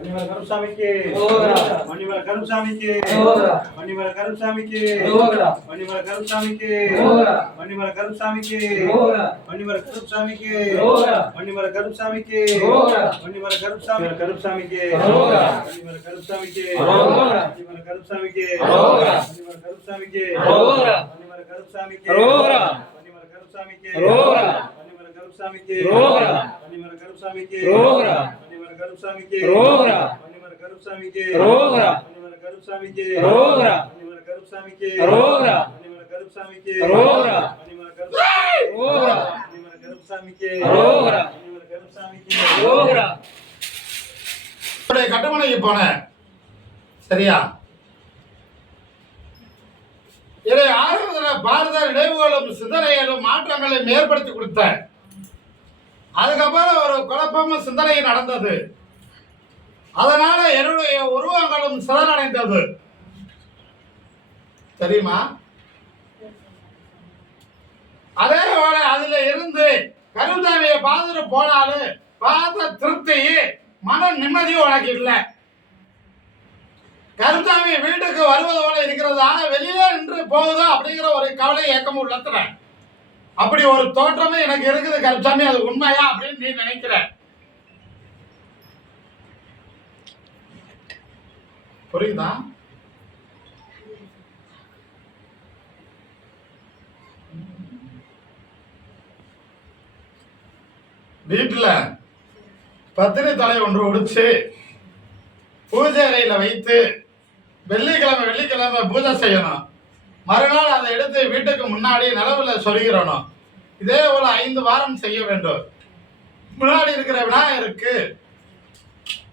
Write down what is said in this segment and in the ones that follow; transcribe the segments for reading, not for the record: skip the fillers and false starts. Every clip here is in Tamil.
மணிமலை கருப்பசாமிக்கு மணிமலை கருப்பசாமிக்கு மணிமலை கருப்பசாமிக்கு மணிமலை கருப்பசாமிக்கு மணிமலை கருப்பசாமிக்கு மணிமலை கருப்பசாமிக்கு மணிமலை கருப்பசாமிக்கு மணிமலை கருப்பசாமி கருப்பசாமிக்கு மணிமலை கருப்பசாமிக்கு மணிமலை கருப்பசாமிக்கு மணிமலை கருப்பசாமிக்கு மணிமலை கருப்பசாமிக்கு மணிமலை கருப்பசாமிக்கு மணிமலை கருப்பசாமிக்கு மணிமலை கருப்பசாமிக்கு கருப்பசாமிக்கு ரோகரா மணிமலை கருப்பசாமிக்கு ரோகரா மணிமலை கருப்பசாமிக்கு ரோகரா மணிமலை கருப்பசாமிக்கு ரோகரா மணிமலை கருப்பசாமிக்கு ரோகரா மணிமலை கருப்பசாமிக்கு ரோகரா மணிமலை கருப்பசாமிக்கு ரோகரா கட்டுமனைக்கு போனேன். சரியா? இதை ஆரம்பத்தில் பாரத நினைவுகளும் சிந்தனைகளும் மாற்றங்களை ஏற்படுத்தி கொடுத்தேன். அதுக்கப்புறம் ஒரு குழப்பமும் சிந்தனை நடந்தது. அதனால என்னுடைய உருவங்களும் சிதறடைந்தது. தெரியுமா? அதே போல அதுல இருந்து கருப்பசாமியை பார்த்துட்டு போனாலும் பார்த்த திருப்தி மன நிம்மதியும் உனக்கு இல்லை. கருப்பசாமி வீட்டுக்கு வருவது போல இருக்கிறது, ஆனா வெளியே நின்று போகுதோ அப்படிங்கிற ஒரு கவலை ஏக்கமும் உள்ளத்துல. அப்படி ஒரு தோற்றமே எனக்கு இருக்குது கருப்பசாமி, அது உண்மையா அப்படின்னு நீ நினைக்கிற. புரியுதா? வீட்டுல பத்தினி தலை ஒன்று உடிச்சு பூஜை அறையில வைத்து வெள்ளிக்கிழமை பூஜை செய்யணும். மறுநாள் அதை எடுத்து வீட்டுக்கு முன்னாடி நிலவுல சொருகிறணும். இதே போல 5 வாரம் செய்ய வேண்டும். முன்னாடி இருக்கிற விநாயகருக்கு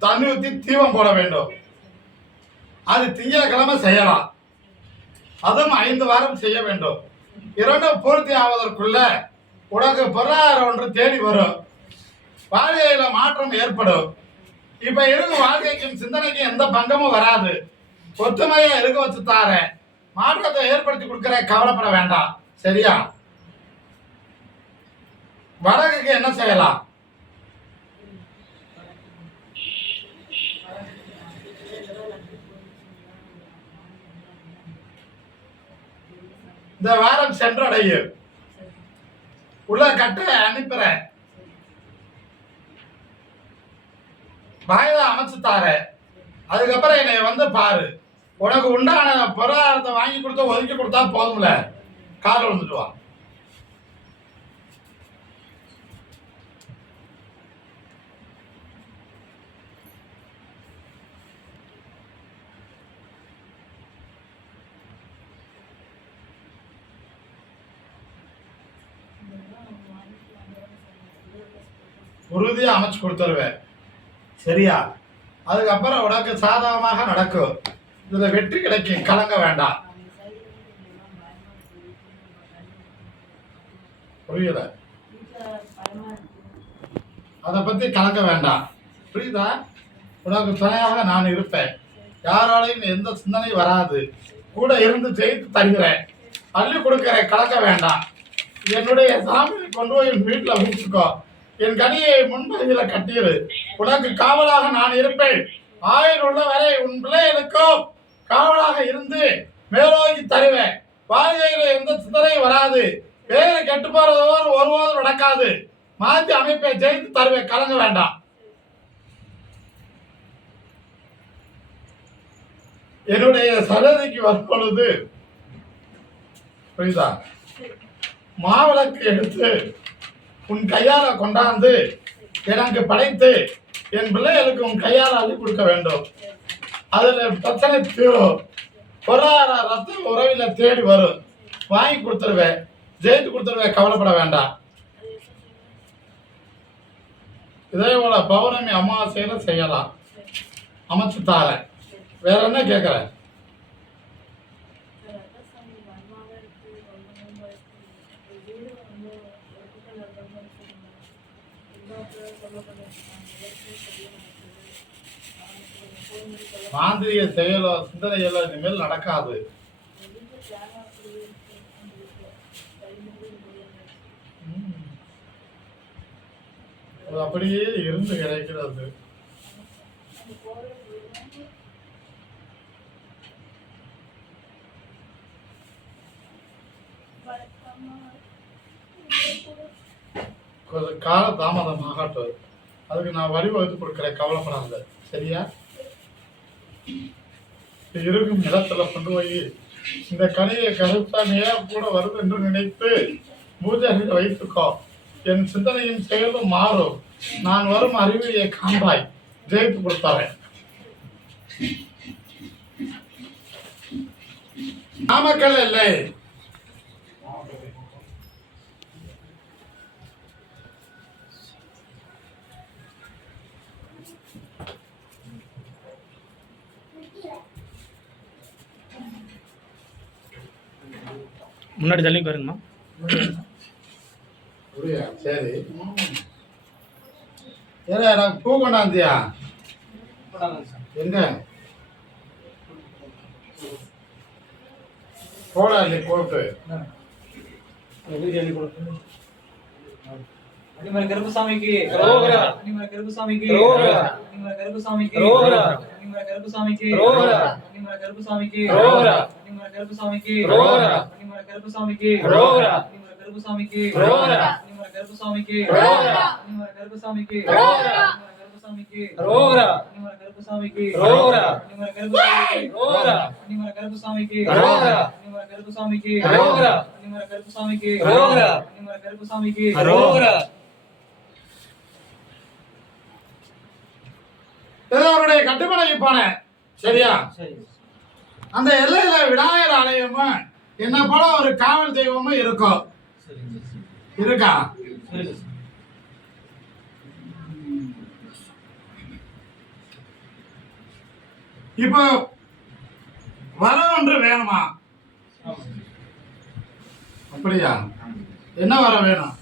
தண்ணி ஊற்றி தீபம் போட வேண்டும். அது திங்கட்கிழமை செய்யலாம். அதுவும் 5 வாரம் செய்ய வேண்டும். 2 பூர்த்தி ஆவதற்குள்ள உனக்கு பொருளாதாரம் ஒன்று தேடி வரும். வாழ்க்கையில மாற்றம் ஏற்படும். இப்ப இருக்கும் வாழ்க்கைக்கும் சிந்தனைக்கும் எந்த பங்கமும் வராது. ஒத்துமையா இருக்க வச்சு தாரேன். மாற்றத்தை ஏற்படுத்தி கொடுக்கிற, கவலைப்பட வேண்டாம். சரியா? வடக்குக்கு என்ன செய்யலாம்? இந்த வாரம் சென்றடையும். உள்ள கட்ட அனுப்புறேன். வாய்தா அமைச்சு தார. அதுக்கப்புறம் என்னை வந்து பாரு. உனக்கு உண்டான பொருளாதாரத்தை வாங்கி கொடுத்தா ஒதுக்கி கொடுத்தா போதும்ல. கால் விழுந்துட்டு வா. உறுதியா அமைச்சு கொடுத்துருவேன். சரியா? அதுக்கப்புறம் உனக்கு சாதகமாக நடக்கும். இதுல வெற்றி கிடைக்கும், கலங்க வேண்டாம். புரியல? அதை பத்தி கலங்க வேண்டாம். புரியுதா? உனக்கு துணையாக நான் இருப்பேன். யாராலையும் எந்த சிந்தனை வராது. கூட இருந்து ஜெயித்து தருகிறேன். அள்ளி கொடுக்கிறேன், கலக்க வேண்டாம். என்னுடைய சாமியை கொண்டு போய் என் வீட்டுல முடிச்சுக்கோ. என் கனியை முன்பதில கட்டியது. உனக்கு காவலாக நான் இருப்பேன். ஆயுள் உள்ள வரை உன் பிள்ளைகளுக்கும் காவலாக இருந்து மேலோங்கி தருவேன். வாழ்க்கையில எந்த சிந்தனையும் வராது. பேரை கெட்டு போறதோடு ஒருபோதும் நடக்காது. மாற்றி அமைப்பை ஜெயித்து தருவேன், கலங்க வேண்டாம். என்னுடைய சன்னதிக்கு வரும் பொழுது புரியுதா, மாவிளக்கு எடுத்து உன் கையால கொண்டாந்து எனக்கு படைத்து என் பிள்ளைகளுக்கு உன் கையால் அள்ளி கொடுக்க வேண்டும். அதுல பிரச்சனை தீரும். பொருளாதார ரத்த உறவில தேடி வரும். வாங்கி கொடுத்துருவேன், ஜெயித்து கொடுத்துருவேன், கவலைப்பட வேண்டாம். இதே போல பௌர்ணமி அமாவாசையில செய்யலாம், அமைச்சு தாரேன். வேற என்ன கேட்குற? மாந்திரிய செயலோ சிந்தனைகளோ இனிமேல் நடக்காது. அது அப்படியே இருந்து கிடைக்கிறது. கொஞ்சம் கால தாமதம் ஆகட்டும், அதுக்கு நான் வழிவகுத்து கொடுக்குறேன், கவலைப்படாத. சரியா? இருக்கும் இடத்துல கொண்டு போய் இந்த கனியை கருத்தாமையா கூட வருது என்று நினைத்து பூஜைகளை வைத்துக்கோ. என் சிந்தனையும் செயலும் மாறும். நான் வரும் அறிவியை காண்பாய், ஜெயித்து கொடுத்தாரேன். நாமக்கல் இல்லை, முன்னாடி தள்ளி பாருங்கம்மா. சரி, ஏன்னா எனக்கு பூ கொண்டாந்தியா? எங்க போடா நீ போட்டு கருப்புசாமிக்கு கருப்புசாமிக்கு கருப்புசாமிக்கு கருப்புசாமிக்கு கருப்புசாமிக்கு கருப்புசாமிக்கு கருப்புசாமிக்கு கருப்புசாமிக்கு கருப்புசாமிக்கு கருப்புசாமிக்கு கருப்புசாமிக்கு ரோகரா கருப்புசாமிக்கு ரோகரா கருப்புசாமிக்கு ரோகரா கருப்புசாமிக்கு ரோகரா கருப்புசாமிக்கு ரோகரா கருப்புசாமிக்கு ரோகரா கருப்புசாமிக்கு ரோகரா. அவருடைய கட்டுமனைக்கு போனேன். சரியா? அந்த எல்லையில விநாயகர் ஆலயமும் என்ன போல ஒரு காவல் தெய்வமும் இருக்கும். இருக்கா? இப்போ வரம் ஒன்று வேணுமா? அப்படியா? என்ன வரம் வேணும்?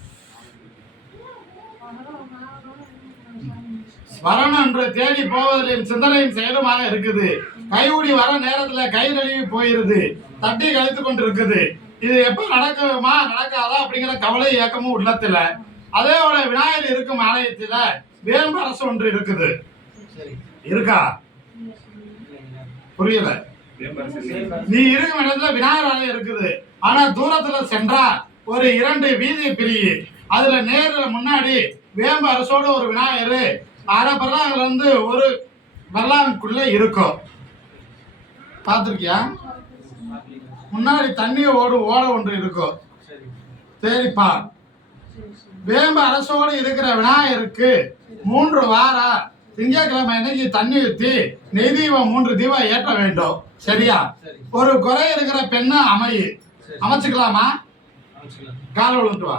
வரணும் என்று தேடி போவதில் சிந்தனையும் செயலுமாக இருக்குது. கைகூடி வர நேரத்துல கை நழுவி போயிருது, தட்டி கழித்து கொண்டு இருக்குது. இது எப்ப நடக்குமா நடக்காதா அப்படிங்கிற கவலை இயக்கமும் உள்ளத்துல. அதேபோல விநாயகர் இருக்கும் ஆலயத்துல வேம்பு அரசு ஒன்று இருக்குது. இருக்கா? புரியல? நீ இருக்கும் இடத்துல விநாயகர் ஆலயம் இருக்குது. ஆனா தூரத்துல சென்றா ஒரு 2 வீதி பிரிவு. அதுல நேர்ல முன்னாடி வேம்பு அரசோட ஒரு விநாயகர் அரை பல்லாங்குல இருந்து ஒரு பல்லாங்குள்ள இருக்கும். பார்த்திருக்கியா? முன்னாடி தண்ணி ஓட ஒன்று இருக்கும். சரிப்பா. வேம்பு அரசோடு இருக்கிற விநாயகருக்கு 3 வாரம் திங்கட்கிழமை அன்னைக்கு தண்ணி ஊற்றி நெய் தீபம் 3 தீபம் ஏற்ற வேண்டும். சரியா? ஒரு குறை இருக்கிற பெண்ணை அமைச்சுக்கலாமா? கால விழுந்து வா.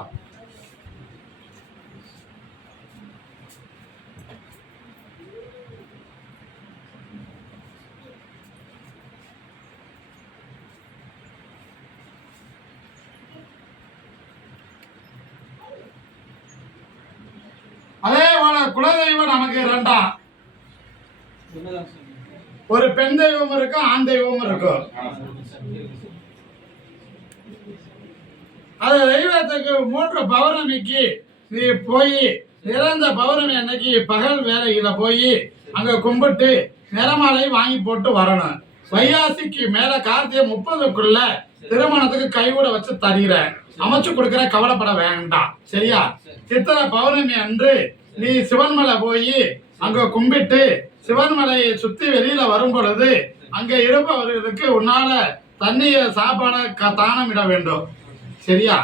அதே போல குலதெய்வம் நமக்கு 2. ஒரு பெண் தெய்வம் இருக்கும், ஆண் தெய்வம் இருக்கும். அது தெய்வத்துக்கு 3 பௌர்ணமிக்கு நீ போய் இறந்த பௌர்ணமி அன்னைக்கு பகல் வேலையில போய் அங்க கும்பிட்டு நிறமாலை வாங்கி போட்டு வரணும். வைகாசிக்கு மேல கார்த்திகை 30க்குள்ள திருமணத்துக்கு கைவிட வச்சு தருகிறேன், அமைச்சு கொடுக்கிற, கவலைப்பட வேண்டாம். சரியா? சித்திரை பௌர்ணமி அன்று நீ சிவன்மலை போய் அங்க கும்பிட்டு சிவன்மலையை சுத்தி வெளியில வரும் பொழுது அங்க இருப்பவர்களுக்கு உன்னால தண்ணிய சாப்பாட தானம் இட வேண்டும். சரியா?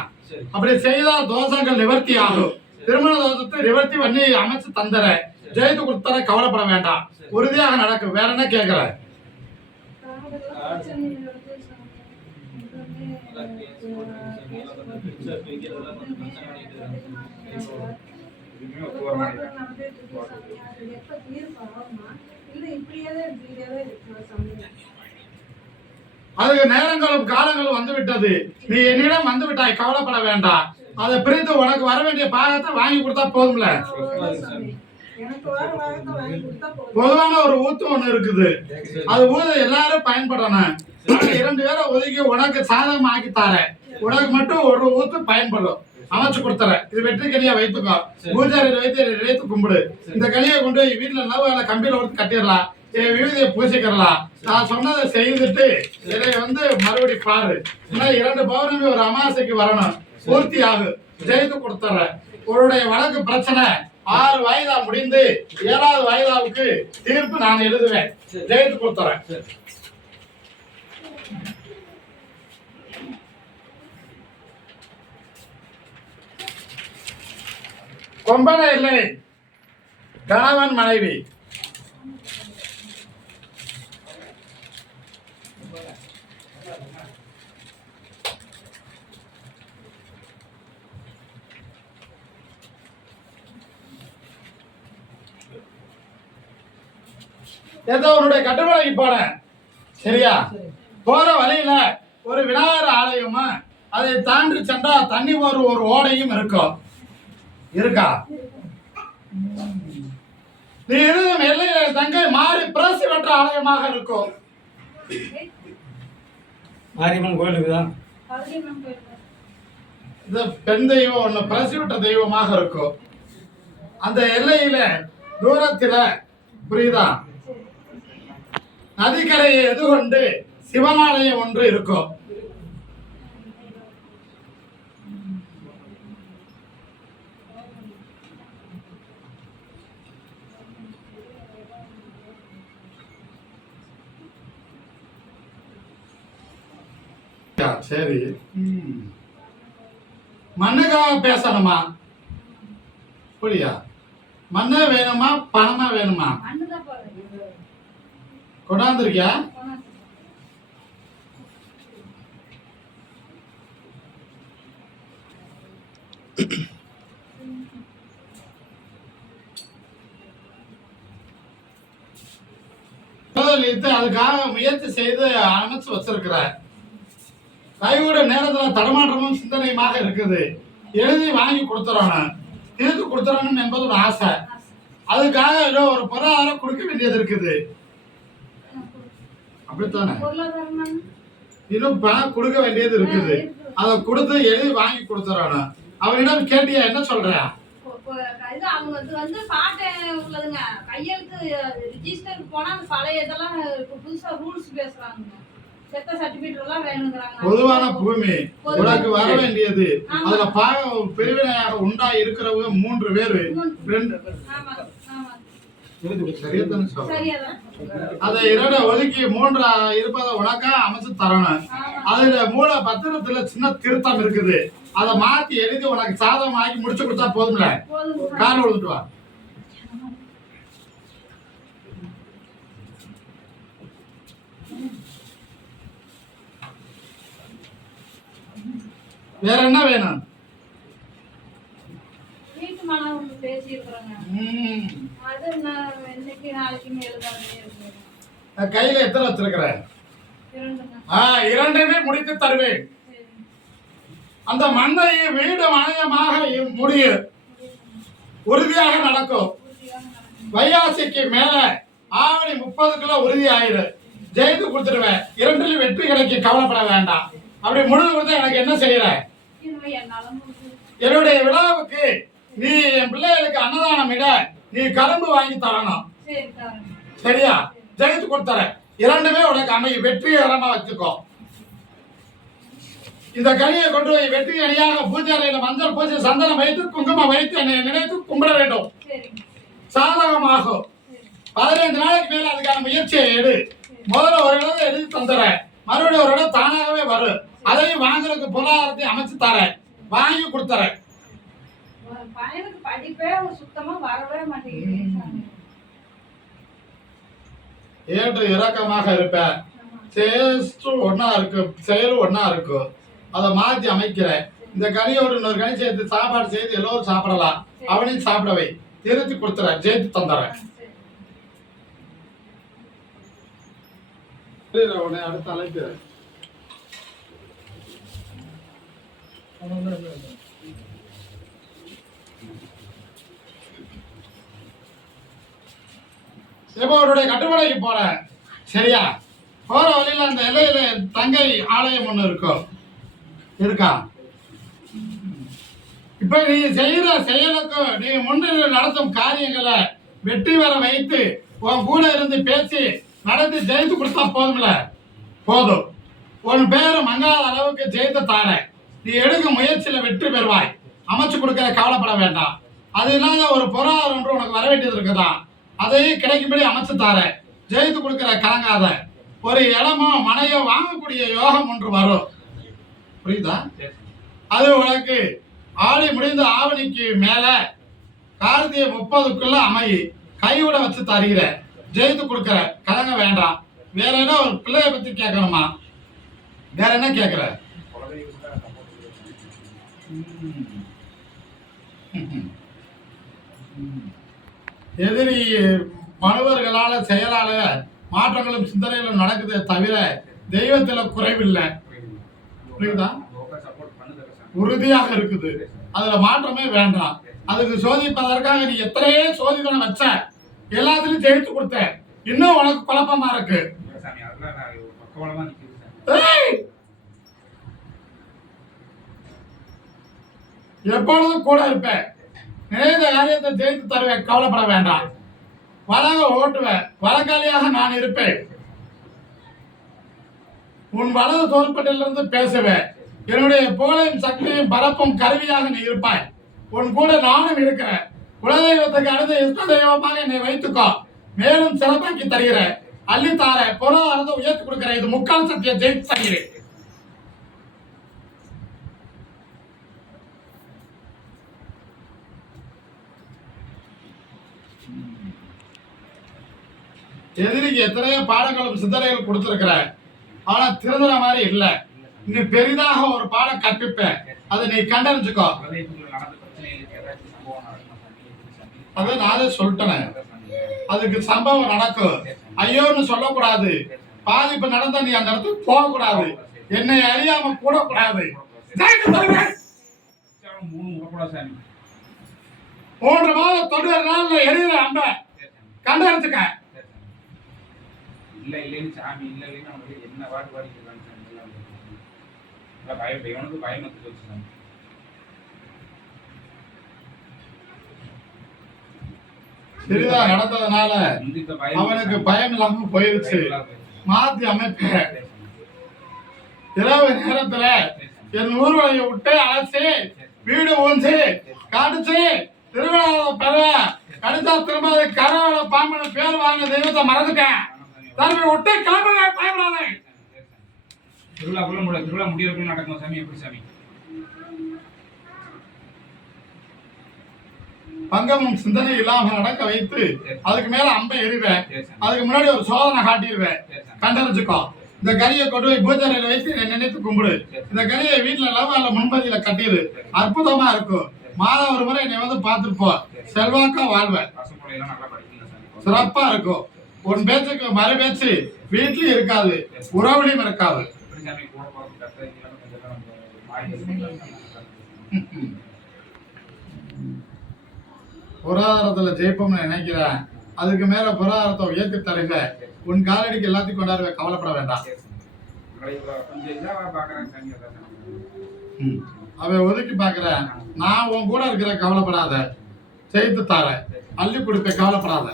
அப்படி செய்தால் தோஷங்கள் நிவர்த்தி ஆகும். திருமண தோஷத்தை நிவர்த்தி பண்ணி அமைச்சு தந்துற. ஜெயித்து கொடுத்தர, கவலைப்பட வேண்டாம். உறுதியாக நடக்கும். வேற என்ன கேட்கற? அதுக்கு நேரங்களும் காலங்களும் வந்து விட்டது. நீ என்னிடம் வந்து விட்டாய், கவலைப்பட வேண்டாம். அதை பிரித்து உனக்கு வர வேண்டிய பாகத்தை வாங்கி கொடுத்தா போதும்ல. பொதுவான ஒரு ஊத்து ஒண்ணு இருக்குது, அது ஊத எல்லாரும் பயன்படணும். 2 பேரை ஒதுக்கி உனக்கு சாதகம் ஆக்கி தாரேன். உனக்கு மட்டும் ஒரு ஊத்து பயன்படும், அமைச்சு கொடுத்துறேன். இது வெற்றி கனியா வைத்துக்கோ. பூஜாரியில் வைத்து நினைத்து கும்பிடு. இந்த கனியை கொண்டு வீட்டுல நவ கம்பியில ஒருத்து கட்டிடலாம், விபூதியை பூசிக்கிறலாம். நான் சொன்னதை செய்துட்டு இதை மறுபடி பாரு. 2 பௌர்ணமி ஒரு அமாவாசைக்கு வரணும், பூர்த்தி ஆகும். ஜெயித்து கொடுத்துறேன். உன்னுடைய வழக்கு பிரச்சனை 6 வயதா முடிந்து 7வது வயதாவுக்கு தீர்ப்பு நான் எழுதுவேன். ஜெயித்து கொடுத்துறேன். கொம்பனை இல்லை, கணவன் மனைவி. ஏதோ உன்னுடைய கட்டுமலைக்கு போனேன், சரியா? போற வழியில ஒரு விநாயகர் ஆலயமும் அதை தாண்டி சென்றா தண்ணி போற ஒரு ஓடையும் இருக்கும். இருக்கா? நீ இருக்கும் எல்லையில தங்கை மாறி பிரசி பெற்ற ஆலயமாக இருக்கும். மாரியம்மன் கோயிலுக்கு தான் இந்த பெண் தெய்வம் ஒண்ணு பிரசி பெற்ற தெய்வமாக இருக்கும். அந்த எல்லையில தூரத்துல, புரியுதா, நதிக்கரையை எதிர்கொண்டு சிவனாலயம் ஒன்று இருக்கும். சரி, மண்ணுக்காக பேசணுமா? புரியா? மண்ணே வேணுமா பணமா வேணுமா? கொண்டாந்துருக்கியா? அதுக்காக முயற்சி செய்து அமைச்சு வச்சிருக்கிற. கைவிட நேரத்துல தடமாற்றமும் சிந்தனையுமாக இருக்குது. எழுதி வாங்கி கொடுத்துறோம், தீர்த்து கொடுத்துறோம் என்பது ஒரு ஆசை. அதுக்காக ஏதோ ஒரு பொருளாதாரம் கொடுக்க வேண்டியது இருக்குது. அப்படித்தானே? இன்னும் பணம் கொடுக்க வேண்டியது இருக்குது. அதை கொடுத்து எழுதி வாங்கி கொடுத்துறானு. அவனிடம் கேட்டியா, என்ன சொல்றியா? அவங்க பாட்டை உள்ளதுங்க, கையெழுத்து ரிஜிஸ்டருக்கு போனா பழைய இதெல்லாம் புதுசா ரூல்ஸ் பேசுறாங்க. செத்த சர்டிபிகேட் எல்லாம் வேணுங்கறாங்க. பொதுவான பூமி உனக்கு வர வேண்டியது. அதுல பாகம் பிரிவினையாக உண்டா இருக்கிறவங்க 3 பேரு. 2. ஆமா ஆமா, அதை 2 ஒதுக்கி 3 இருப்பதை உனக்கா அமைச்சு தரணும். அதுல மூல பத்திரத்துல சின்ன திருத்தம் இருக்குது. அதை மாத்தி எழுதி உனக்கு சாதகம் ஆக்கி முடிச்சு கொடுத்தா போதும்ல. கார் விழுந்துட்டு வா. வேற என்ன வேணும்? வீட்டு மனம் பேசி இருக்கறங்க. அது நான் இன்னைக்கு நாளைக்கு எழுதாதே. கையில எத்தனை வச்சிருக்கற? 2. 2மே முடித்து தருவேன். அந்த மண்ணை வீடு மனையமாக முடிய உறுதியாக நடக்கும். வையாசிக்கு மேல ஆவணி 30க்குள்ள உறுதி ஆயிரு. ஜெயித்து கொடுத்துருவேன். 2லும் வெற்றி கிடைக்கும், கவலைப்பட வேண்டாம். அப்படி முழுது கொடுத்தா எனக்கு என்ன செய்யற? என்னுடைய விழாவுக்கு நீ என் பிள்ளைகளுக்கு அன்னதானம் இட நீ கரும்பு வாங்கி தரணும், சரியா? ஜெயித்து கொடுத்தர. 2மே உனக்கு அமையும். வெற்றிகரமா வச்சுக்கோ. இந்த கனியை கொண்டு போய் வெற்றி அணியாக பூஜை அறையில மஞ்சள் பூசி சந்தனம் வைத்து குங்குமம் வைத்து என்னை நினைத்து கும்பிட வேண்டும். சாதகமாகும். 15 நாளைக்கு மேல அதுக்கான முயற்சியை எடு. முதல்ல ஒரு இடம் எழுதி தந்துற, மறுபடியும் ஒரு இடம் தானாகவே வரும். அதையும் வாங்குறதுக்கு பொருளாதாரத்தை அமைச்சு தர, வாங்கி கொடுத்துற. பையனுக்கு படிப்பே சுத்தமா வரவே மாட்டேங்குது சாமி. ஏற்று இறக்கமாக இருப்பேன். டேஸ்டும் ஒண்ணா இருக்கு, செயலும் ஒண்ணா இருக்கும். அதை மாத்தி அமைக்கிறேன். இந்த கனியோடு இன்னொரு கனி சேர்த்து சாப்பாடு செய்து எல்லோரும் சாப்பிடலாம். அவனையும் சாப்பிடவை திருத்தி கொடுத்துறேன், ஜெயித்து தந்துறேன். உடனே அடுத்த அழைப்பு. இப்போ அவருடைய கட்டுப்பாடைக்கு போறேன். சரியா? போற வழியில அந்த எல்லையில தங்கை ஆலயம் ஒண்ணு இருக்கும். இருக்கா? இப்ப நீ செய்யற செயலுக்கும் நீ முன்னிலையில் நடத்தும் காரியங்களை வெற்றி வர வைத்து உன் கூட இருந்து பேசி நடத்தி ஜெயித்து கொடுத்தா போதும்ல. போதும். உன் பேரு மங்காத அளவுக்கு ஜெயித்து தார. நீ எடுக்கும் முயற்சியில வெற்றி பெறுவாய். அமைச்சு கொடுக்கிற கவலைப்பட வேண்டாம். அது இல்லாத ஒரு பொருளாதாரம் ஒன்று உனக்கு வர வேண்டியது இருக்குதா, அதையும் கிடைக்கும்படி அமைச்சு தார. ஜெயித்து கொடுக்கிற கலங்காத. ஒரு இடமோ மனையோ வாங்கக்கூடிய யோகம் ஒன்று வரும். புரியுதா? அது உனக்கு ஆடி முடிந்த ஆவணிக்கு மேல கார்த்திகை 30க்குள்ள அமையி கைவிட வச்சு தருகிற. ஜெயித்து கொடுக்கிற, கலங்க வேண்டாம். வேற என்ன ஒரு பிள்ளைய பத்தி கேட்கணுமா? வேற என்ன கேட்கிற? எதிரி மனுவர்களால செயலால மாற்றங்களும் சிந்தனைகளும் நடக்குதே தவிர தெய்வத்துல குறைவில்லை. புரியுதா? உறுதியாக இருக்குது. அதுல மாற்றமே வேண்டாம். அதுக்கு சோதிப்பதற்காக நீ எத்தனையோ சோதிதனை வச்ச, எல்லாத்துலயும் ஜெயித்து கொடுத்த. இன்னும் உனக்கு குழப்பமா இருக்கு. எப்பொழுதும் கூட இருப்பேன். நினைத்த காரியத்தை ஜெயித்து தருவேன், கவலைப்பட வேண்டாம். வழங்க ஓட்டுவேன், வழக்காளியாக நான் இருப்பேன். உன் வலது தோள்பட்டிலிருந்து பேசுவேன். என்னுடைய புகழையும் சக்தியும் பரப்பும் கருவியாக நீ இருப்பாய். உன் கூட நானும் இருக்கிறேன். குலதெய்வத்துக்கு அடுத்த இஷ்ட தெய்வமாக என்னை வைத்துக்கோ. மேலும் சிறப்பாக்கி தருகிறேன், அள்ளித்தார, பொருளாதாரத்தை உயர்த்தி கொடுக்கிறேன். இது முக்கால் சக்தியை ஜெயித்து தருகிறேன். எதிரிக்கு எத்தனையோ பாடங்களும் சிந்தனைகள் கொடுத்திருக்கிறேன். ஆனா திருந்துற மாதிரி இல்ல. நீ பெரிதாக ஒரு பாடம் கற்பிப்பேன், அதை நீ கண்டறிஞ்சுக்கோ. அத நானே சொல்லிட்டேன். அதுக்கு சம்பவம் நடக்கும். ஐயோன்னு சொல்லக்கூடாது. பாதிப்பு நடந்தா நீ அந்த இடத்துக்கு போக கூடாது. என்னை அறியாம கூட கூடாது. 3 மாதம் 90 நாள்ல எரியுற அம்ப கண்டறிஞ்சுக்க. இல்ல இல்லைன்னு சாமி இல்ல இல்லைன்னு அவனுக்கு என்ன வாட்டு வாடிக்கிறாங்க சாமி. இவனுக்கு பயம் வந்து போச்சு சாமி. சிறிதா நடந்ததுனால அவனுக்கு பயம் இல்லாம போயிருச்சு. மாத்தி அமைப்ப. இரவு நேரத்துல என் ஊர்வலையை விட்டு அழைச்சி வீடு ஊஞ்சி காட்டுச்சு. திருவிழாவை பெற கடிதா திரும்ப கரவள பாம்பு பேர் வாங்கின தெய்வத்தை மறந்துட்டேன். தன்னை விட்டு கிளம்புங்க, பயப்படாதே. திருவிழா முடியறதுக்கு நடக்கும் சாமி. எப்படி சாமி? பங்கமும் சிந்தனை இல்லாம நடக்க வைத்து அதுக்கு மேல அம்பை எறிவேன். அதுக்கு முன்னாடி ஒரு சோதனை காட்டிடுவேன், கண்டறிஞ்சுக்கோ. இந்த கரியை கொண்டு போய் பூஜையில வைத்து நினைத்து கும்பிடு. இந்த கரியை வீட்டுல இல்லாம அல்ல முன்பதியில கட்டிடு. அற்புதமா இருக்கும். மாதம் ஒரு முறை என்னை வந்து பார்த்துட்டு போ. செல்வாக்கா வாழ்வேன், சிறப்பா இருக்கும். உன் பேச்சுக்கு மறு பேச்சு வீட்லயும் இருக்காது, உறவுலையும் இருக்காது. பொருளாதாரத்துல ஜெயிப்போம்னு நினைக்கிறேன். அதுக்கு மேல பொருளாதாரத்தை உயர்த்தி தருங்க. உன் காலடிக்கு எல்லாத்தையும் கொண்டாடுவ, கவலைப்பட வேண்டாம். அவன் ஒதுக்கி பாக்குறேன். நான் உன் கூட இருக்கிற, கவலைப்படாத. ஜெயித்து தார, அள்ளி கொடுப்ப, கவலைப்படாத.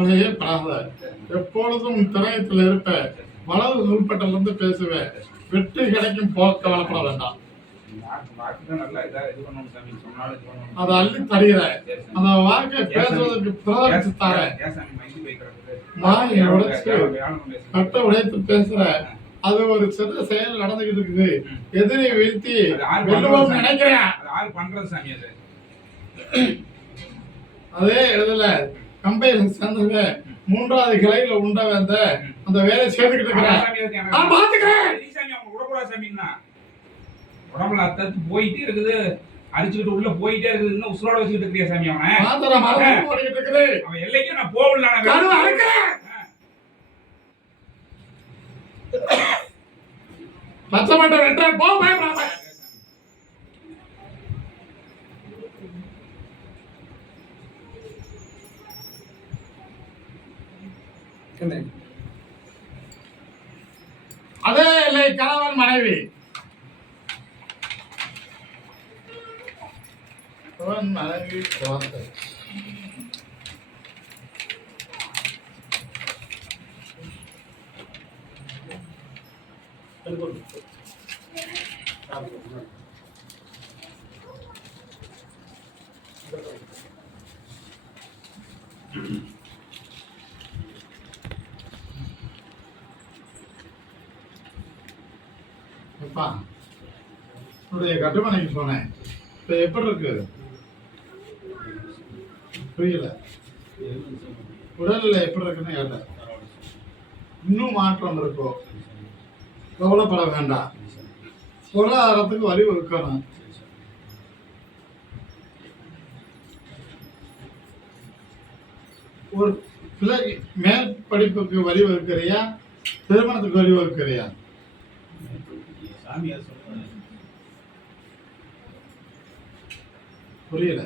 கவலையே படாத. எப்பொழுதும் திரையத்தில் இருப்ப. வலது உள்பட்டல இருந்து பேசுவேன். வெற்றி கிடைக்கும், போக கவலைப்பட வேண்டாம். அதை அள்ளி தருகிற அந்த வாழ்க்கை பேசுவதற்கு பிரதர்சி தர நான் உடைச்சு கட்ட உடைத்து பேசுற. அது ஒரு சிறு செயல் நடந்துகிட்டு இருக்குது. எதிரியை வீழ்த்தி வெல்லுவோம் நினைக்கிறேன். அதே எழுதல கம்பெனி சேர்ந்தவங்க 3வது கிளையில உண்ட வந்த அந்த வேலை செய்துகிட்டு இருக்கிறேன். நான் பாத்துக்கிறேன். உடம்புல அத்தத்து போயிட்டே இருக்குது, அடிச்சுக்கிட்டு உள்ள போயிட்டே இருக்குது. இன்னும் உசுரோட வச்சுக்கிட்டு இருக்கியா சாமி? அவன் எல்லைக்கு நான் போகல. அதே இல்லை கணவன் மனைவி. மனைவி குழந்தை உன்னுடைய கட்டுமனைக்கு சொன்னேன். இப்ப எப்படி இருக்கு? புரியல. உடல்ல எப்படி இருக்குன்னு கேட்ட. இன்னும் மாற்றம் இருக்கும், கவலைப்பட வேண்டாம். பொருளாதாரத்துக்கு வழி இருக்கணும். ஒரு பிள்ளை மேல் படிப்புக்கு வழி வகுக்கிறியா, திருமணத்துக்கு வழி வகுக்கிறியா? புரியல.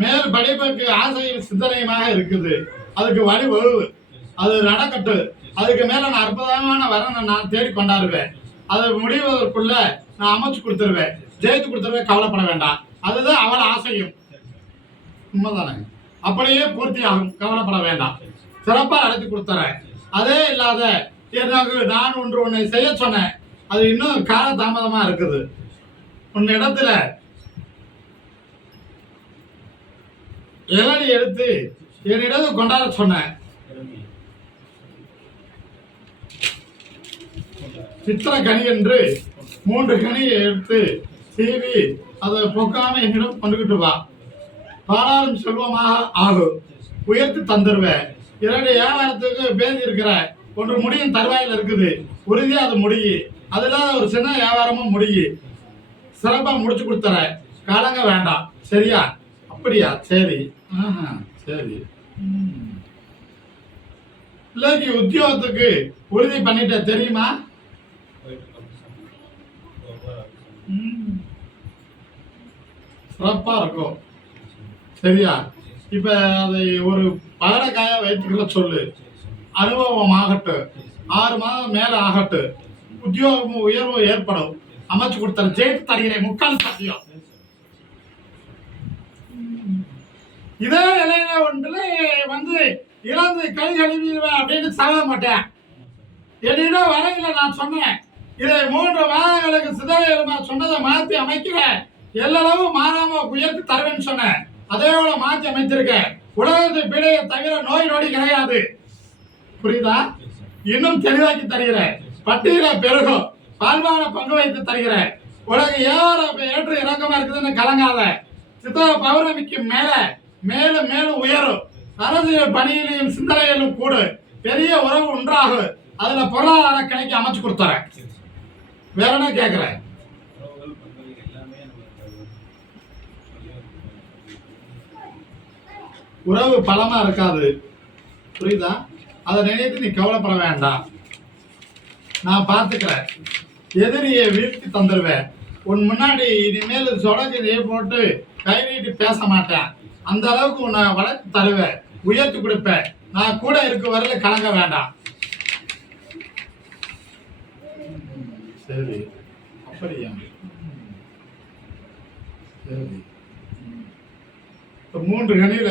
மேல் படிப்புக்கு ஆசையும் சிந்தனையுமாக இருக்குது. அதுக்கு வழி வகுவு, அது நடக்கட்டு. அதுக்கு மேல நான் அற்புதமான வரனை நான் தேடி கொண்டாடுவேன். அதை முடிவதற்குள்ள நான் அமைச்சு கொடுத்துருவேன், ஜெயித்து கொடுத்துருவேன். கவலைப்பட வேண்டாம். அதுதான் அவள் ஆசையும். உண்மைதானே? அப்படியே பூர்த்தி ஆகும், கவலைப்பட வேண்டாம். சிறப்பா நடத்தி கொடுத்துறேன். அதே இல்லாத எனக்கு நான் உன்னை செய்ய சொன்னேன். அது இன்னும் கால தாமதமா இருக்குது. உன்னிடத்துல இளநீ எடுத்து என்னிடம் கொண்டாட சொன்னேன். சித்திர கனி என்று 3 கனியை எடுத்து சீவி அதை பொக்காம என்னிடம் கொண்டுகிட்டு வா. பாலாரும் செல்வமாக ஆகும், உயர்த்தி தந்துருவேன். 2 வியாபாரத்துக்கு பேசி இருக்கிற ஒன்று முடியும் தருவாயில் இருக்குது. உறுதியா அது முடியு. அதுல ஒரு சின்ன வியாபாரமும் முடியு. சிறப்பா முடிச்சு கொடுத்துற. கலங்க வேண்டாம். சரியா? அப்படியா? சரி. சரி. பிள்ளைக்கு உத்தியோகத்துக்கு உறுதி பண்ணிட்ட தெரியுமா? சிறப்பா இருக்கும். சரியா? இப்ப அதை ஒரு பகடக்காய வைத்துக்கல சொல்லு. அனுபவம் ஆகட்டும். 6 மாதம் மேல ஆகட்டும். உத்தியோகமும் உயர்வு ஏற்படும். அமைச்சு கொடுத்த ஜெயித்து தருகிறேன். 3/4 சத்தியம். இதே இலையில ஒன்றுல வந்து இறந்து கை கழுவிடுவேன் அப்படின்னு சாக மாட்டேன். என்னிடம் வரையில நான் சொன்னேன், இதை 3 மாதங்களுக்கு சிதறையலுமா சொன்னதை மாற்றி அமைக்கிறேன். எல்லளவும் மாறாம உயர்த்தி தருவேன்னு சொன்னேன். அதே போல மாற்றி அமைச்சிருக்கேன். உலகத்தை பிழைய தவிர நோய் நொடி கிடையாது. புரியுதா? இன்னும் தெளிவாக்கி தருகிறேன். பட்டியல பெருகும், பால்வான பங்கு வைத்து தருகிறேன். உலக வியாபாரம் ஏற்று இறக்கமா இருக்குதுன்னு கலங்காத. சித்திர பௌர்ணமிக்கு மேல மேலும் மேலும் உயரும். அரசியல் பணியிலும் சிந்தனையிலும் கூட பெரிய உறவு உண்டாகும். அதுல பொருளாதார கிடைக்க அமைச்சு கொடுத்துறேன். வேற என்ன கேட்கிறேன்? உறவு பலமா இருக்காது. புரியுதா? அதை நினைத்து நீ கவலைப்பட வேண்டாம். நான் பார்த்துக்கிறேன். எதிரியை வீழ்த்தி தந்துடுவேன். உன் முன்னாடி இனிமேல் சொடக்கு நீ போட்டு கை நீட்டி பேச மாட்டேன். அந்த அளவுக்கு உன்னை வளர்த்து தருவேன், உயர்த்தி கொடுப்பேன். நான் கூட இருக்க வரையில கலங்க வேண்டாம். சரி, அப்படியா? சரி. இப்ப 3 கனியில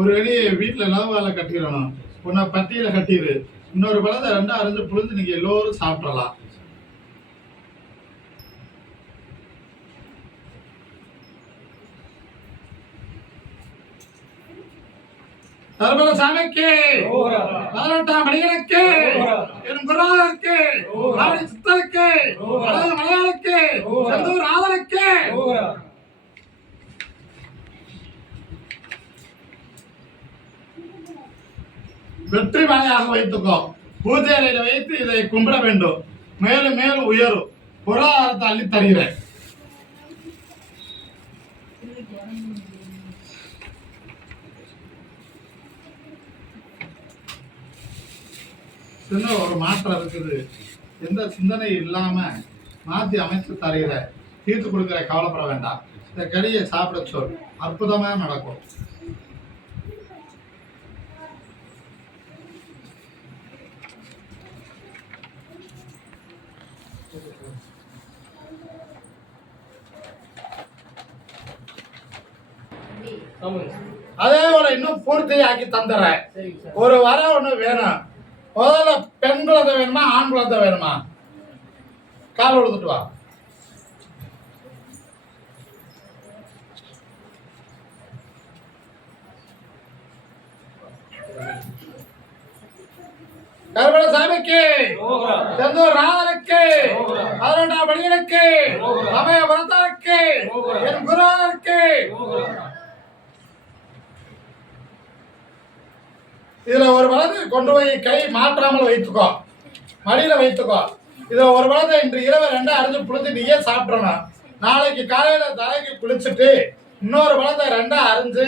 ஒரு கனியை வீட்டுல லவால கட்டிடணும், ஒன்ன பட்டியல கட்டிடு, இன்னொரு பழத்தை 2 அரைஞ்சு புழிஞ்சு நீங்க எல்லோரும் சாப்பிடலாம். தர்மல சாமிக்கு 18ஆம் படிகளுக்கு என் குருநாதருக்கு ஆடி சித்தருக்கு அழகு மலையாளுக்கு செந்தூர் ராதனுக்கு வெற்றி மலையாக வைத்துக்கோ. பூஜை அறையில வைத்து இதை கும்பிட வேண்டும். மேலும் மேலும் உயரும். பொருளாதாரத்தை அள்ளி தருகிறேன். சின்ன ஒரு மாற்றம் இருக்குது. எந்த சிந்தனை இல்லாம மாத்தி அமைத்து தருகிற, தீர்த்து கொடுக்கிற, கவலைப்பட வேண்டாம். இந்த கறியை சாப்பிட சொல், அற்புதமா நடக்கும். அதே போல இன்னும் பூர்த்தி ஆக்கி தந்துடுறேன். ஒரு வர ஒண்ணு வேணும். முதல்ல பெண் குழந்தை வேணுமா ஆண் குழந்தை வேணுமா? கால் விழுந்துட்டு வா. கருமல சாமிக்கு செந்தூர் ராதனுக்கு 18ஆம் படிகளுக்கு சமய விரதனுக்கு என் குருநாதனுக்கு. இதுல ஒரு வலது கொண்டு போய் கை மாற்றாமல் வைத்துக்கோ, மடியில வைத்துக்கோ. இதுல ஒரு வலதை இன்று இரவு 2 அரைஞ்சு புளிஞ்சு நீயே சாப்பிடணும். நாளைக்கு காலையில தலைக்கு குளிச்சுட்டு இன்னொரு வலதை 2 அரைஞ்சு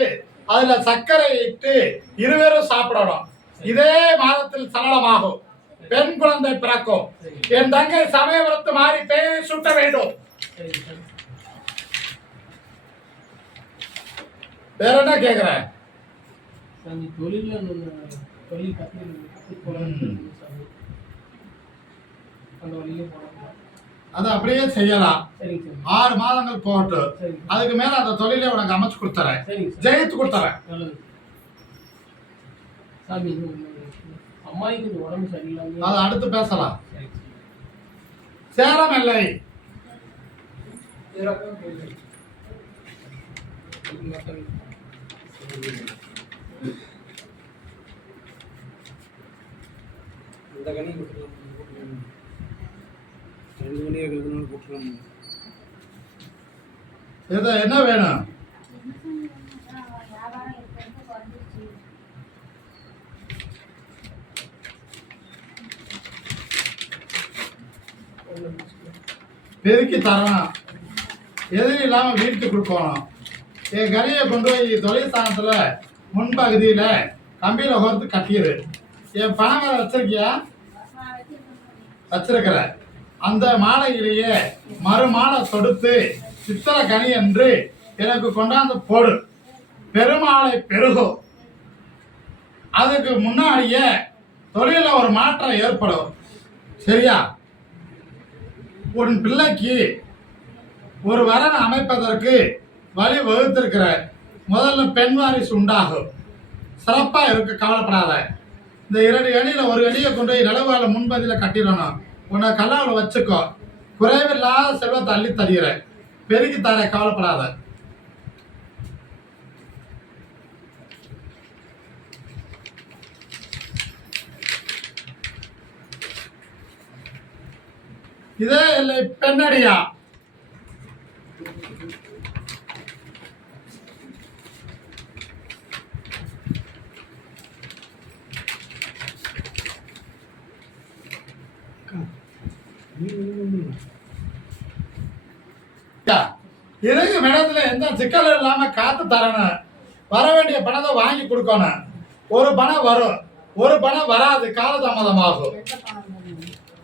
அதுல சர்க்கரை இட்டு இருவரும் சாப்பிடணும். இதே மாதத்தில் சரளமாகும். பெண் குழந்தை பிறக்கும். என் தங்கை சமயபுரத்து மாறி பெயரை சுட்ட வேண்டும். வேற என்ன கேக்குறேன்? அது அப்படியே செய்யலாம். 6 மாதங்கள் போகட்டும். அதுக்கு மேல அந்த தொழிலை உனக்கு அமைச்சு கொடுத்துறேன், ஜெயித்து கொடுத்துறேன். அது அடுத்து பேசலாம். சேரம் இல்லை. என்ன வேணும்? பெருக்கி தரணும். எதிரி இல்லாம வீட்டுக்கு கொடுக்கணும். என் கறியை கொண்டு போய் தொழிற்சாலத்துல முன்பகுதியில கம்பியில கோர்த்து கட்டிடு. என் பணம் வச்சிருக்கியா? வச்சிருக்கிற அந்த மாலையிலேயே மறுமாலை தொடுத்து சித்திரை கனி என்று எனக்கு கொண்டாந்து போடு. பெருமாளை பெருகும். அதுக்கு முன்னாடியே தொழில ஒரு மாற்றம் ஏற்படும். சரியா? உன் பிள்ளைக்கு ஒரு வரன் அமைப்பதற்கு வழி வகுத்திருக்கிற. முதல்ல பெண் வாரிசு உண்டாகும். சிறப்பா இருக்கு, கவலைப்படாத. இந்த 2 அணியில ஒரு அணியை கொண்டு போய் நிலவால முன்பதில கட்டிடணும். உன்னை கல்லாவில் வச்சுக்கோ. குறைவில்லாத செல்வத்தை அள்ளி தருகிற, பெருக்கி தர, கவலைப்படாத. இதே இல்லை பெண்ணடியா. இதுக்கு இடத்துல எந்த சிக்கலும் இல்லாம காத்து தரணும். வர வேண்டிய பணத்தை வாங்கி கொடுக்கணும். ஒரு பணம் வரும், ஒரு பணம் வராது, காலதாமதமாகும்.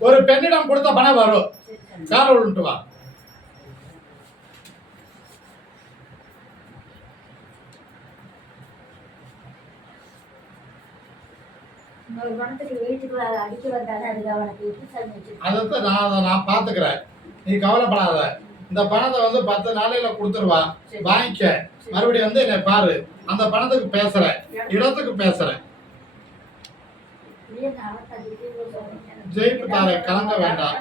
ஒரு பெண்ணிடம் கொடுத்த பணம் வரும். கால விழுந்துட்டு வா. அதைத்தான் நான் பாத்துக்கிறேன். நீ கவலைப்படாத. இந்த பணத்தை வந்து 10 நாளையில கொடுத்துருவா, வாங்கிக்க. மறுபடியும் வந்து என்னை பாரு. அந்த பணத்துக்கு பேசுறேன், இடத்துக்கு பேசுறேன். ஜெயிப்பு தாரே, கலங்க வேண்டாம்.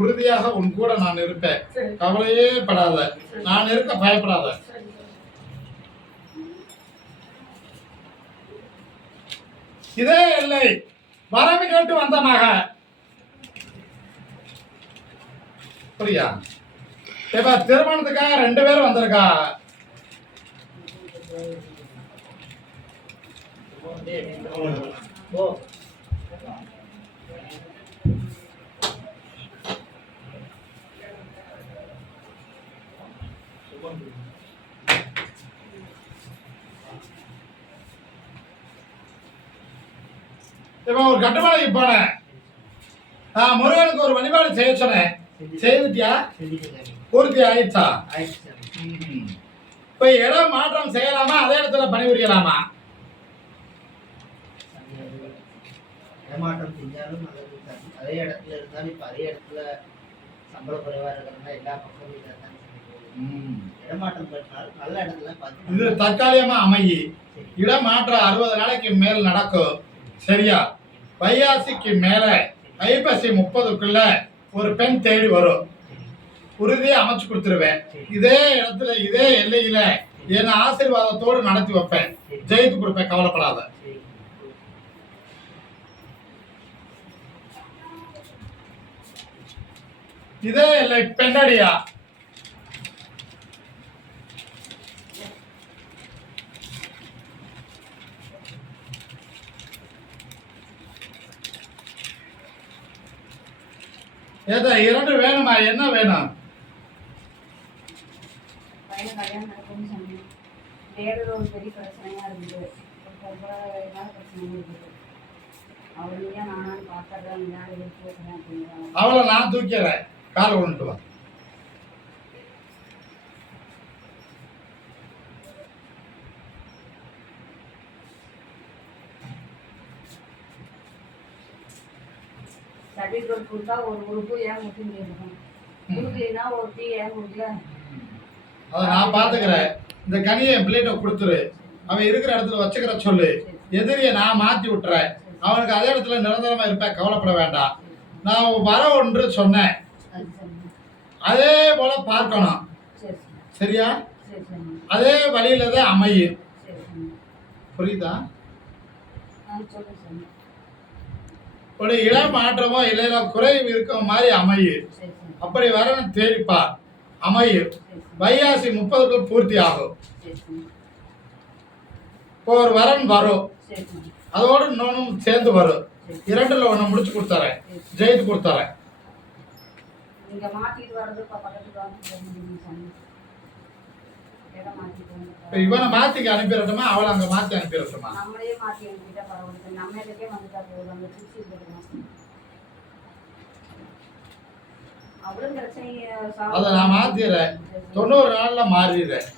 உறுதியாக உன் கூட நான் இருப்பேன். கவலையே படாத, நான் இருக்க பயப்படாத. இதே இல்லை வரவு கேட்டு வந்த மக. புரியா? இப்ப திருமணத்துக்காக 2 பேரும் வந்திருக்கா. இப்ப ஒரு கட்டுமலைக்கு போனேன். நான் முருகனுக்கு ஒரு வழிபாடு செய்ய சொன்னேன். செய்துட்டியா? பூர்த்தி ஆயிடுச்சா? இப்ப இடம் மாற்றம் செய்யலாமா, அதே இடத்துல பணிபுரியலாமா? இடமாற்றம் செஞ்சாலும் நல்லது சார். அதே இடத்துல இருந்தாலும் இப்ப அதே இடத்துல சம்பள குறைவா இருக்கிறதுனா எல்லா பக்கமும் இடமாற்றம் பண்ணாலும் நல்ல இடத்துல பார்த்து இது தற்காலிகமா அமையி. இடமாற்றம் 60 நாளைக்கு மேல் நடக்கும். சரியா? வைகாசிக்கு மேல ஐப்பசி 30க்குள்ள ஒரு பெண் தேடி வரும். உறுதியை அமைச்சு கொடுத்துருவேன். இதே இடத்துல இதே எல்லையில என் ஆசீர்வாதத்தோடு நடத்தி வைப்பேன். ஜெயித்து கொடுப்பேன், கவலைப்படாத. இதே எல்லை பெண்ணடியா. ஏதா 2 வேணுமா? என்ன வேணும்? பையன் கல்யாணம் நடக்கும்னு சொன்னேன். வேற ஒரு பெரிய பிரச்சனையா இருக்குது. பிரச்சனை இருக்குது. அவளையே நானும் பார்த்துறேன், யாரும் கேட்குறேன் அப்படிங்கிறாங்க. அவளை நான் தூக்கிறேன், காலை கொண்டு வா. சர்டிஃபிகேட் கொடுத்தா ஒரு உறுப்பு ஏன் முட்டி முடியும், கொடுக்கலைன்னா ஒரு டீ ஏன் முடியல. அதை நான் பாத்துக்கிறேன். இந்த கனியை என் பிள்ளைகிட்ட கொடுத்துரு. அவன் இருக்கிற இடத்துல வச்சுக்கிற சொல்லு. எதிரியை நான் மாத்தி விட்டுறேன். அவனுக்கு அதே இடத்துல நிரந்தரமா இருப்பேன், கவலைப்பட வேண்டாம். நான் வர ஒன்று சொன்னேன், அதே போல பார்க்கணும். சரியா? அதே வழியில தான் அமையும். புரியுதா? ஒரு இடம் மாற்றமோ இல்லைன்னா குறைவு இருக்கும் மாதிரி அமையும். அப்படி வரணும் தேடிப்பார், அமையும். வைகாசி 30க்குள் பூர்த்தி ஆகும். இப்போ ஒரு வரன் வரும், அதோடு இன்னொன்னும் சேர்ந்து வரும். 2ல் 1 முடிச்சு கொடுத்தாரேன், ஜெயித்து கொடுத்தாரேன். இங்க மாத்திட்டு வர்றது பக்கத்துக்கு இவனை மாத்திக்கு அனுப்பிடட்டுமா, அவளை அங்க மாத்தி அனுப்பிடட்டுமா? நம்மளே மாத்தி அனுப்பிட்டா பரவாயில்ல. நம்ம இடத்துக்கே வந்துட்டா போதும். அந்த திருச்சி இருக்கணும். அவளும் பிரச்சனை அதை நான் மாத்திடுறேன். 90 நாள்ல மாறிடுறேன்.